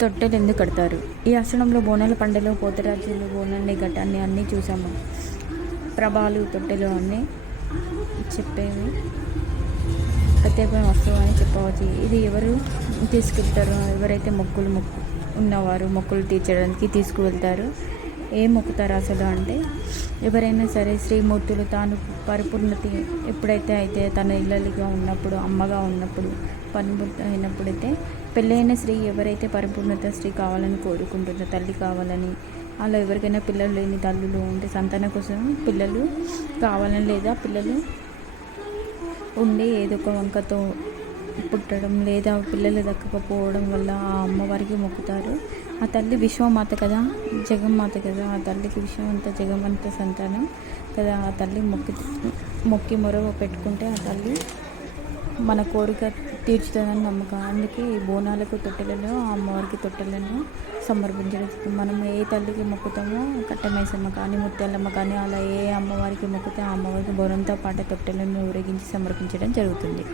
తొట్టెలు ఎందుకు కడతారు? ఈ ఆశ్రమంలో బోనాల పండుగలో పోతరాజులు బోనాన్ని ఘటాన్ని అన్నీ చూసాము. ప్రభాలు తొట్టెలు అన్నీ చెప్పేవి ప్రత్యేకమైన వస్తువు అని చెప్పవచ్చు. ఇది ఎవరు తీసుకెళ్తారు? ఎవరైతే మొక్కులు ఉన్నవారు మొక్కులు తీర్చడానికి తీసుకువెళ్తారు. ఏం మొక్కుతారు అసలు అంటే, ఎవరైనా సరే శ్రీమూర్తులు తాను పరిపూర్ణత ఎప్పుడైతే తన ఇళ్ళగా ఉన్నప్పుడు, అమ్మగా ఉన్నప్పుడు, పరిపూర్ణ అయినప్పుడైతే పెళ్ళైన స్త్రీ ఎవరైతే పరిపూర్ణత స్త్రీ కావాలని కోరుకుంటుందో, తల్లి కావాలని, అలా ఎవరికైనా పిల్లలు లేని తల్లులు ఉంటే సంతానం కోసం పిల్లలు కావాలని, లేదా పిల్లలు ఉండి ఏదో ఒక వంకతో పుట్టడం, లేదా పిల్లలు దక్కకపోవడం వల్ల ఆ అమ్మవారికి మొక్కుతారు. ఆ తల్లి విశ్వమాత కదా, జగన్మాత కదా, ఆ తల్లికి విశ్వమంత జగమంత సంతానం కదా. ఆ తల్లి మొక్కి మొర పెట్టుకుంటే ఆ తల్లి మన కోరిక తీర్చుతుందని నమ్మకం. అందుకే ఈ బోనాలకు తొట్టెలను, ఆ అమ్మవారికి తొట్టెలను సమర్పించడం. మనం ఏ తల్లికి మొక్కుతామో, కట్టమైసమ్మ కానీ, ముత్యాలమ్మ కానీ, అలా ఏ అమ్మవారికి మొక్కితే ఆ అమ్మవారికి బోనంతో పాటు తొట్టెలను ఊరేగించి సమర్పించడం జరుగుతుంది.